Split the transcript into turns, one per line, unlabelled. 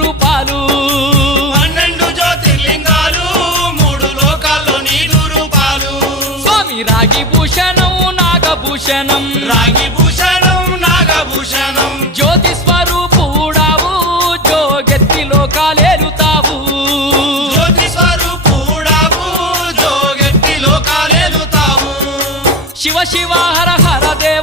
రూపాలు పన్నెండు జ్యోతిర్లింగాలు మూడు లోకాల్లోని రూపాలు స్వామి రాగి భూషణం నాగభూషణం.
రాగి భూషణం నాగభూషణం.
జ్యోతి స్వరూపుడావు జోగెత్తి లోకాలేలుతావు
జ్యోతి స్వరూపుడావు జోగెత్తి లోకాలేలుతావు
శివ శివ హర హర దేవ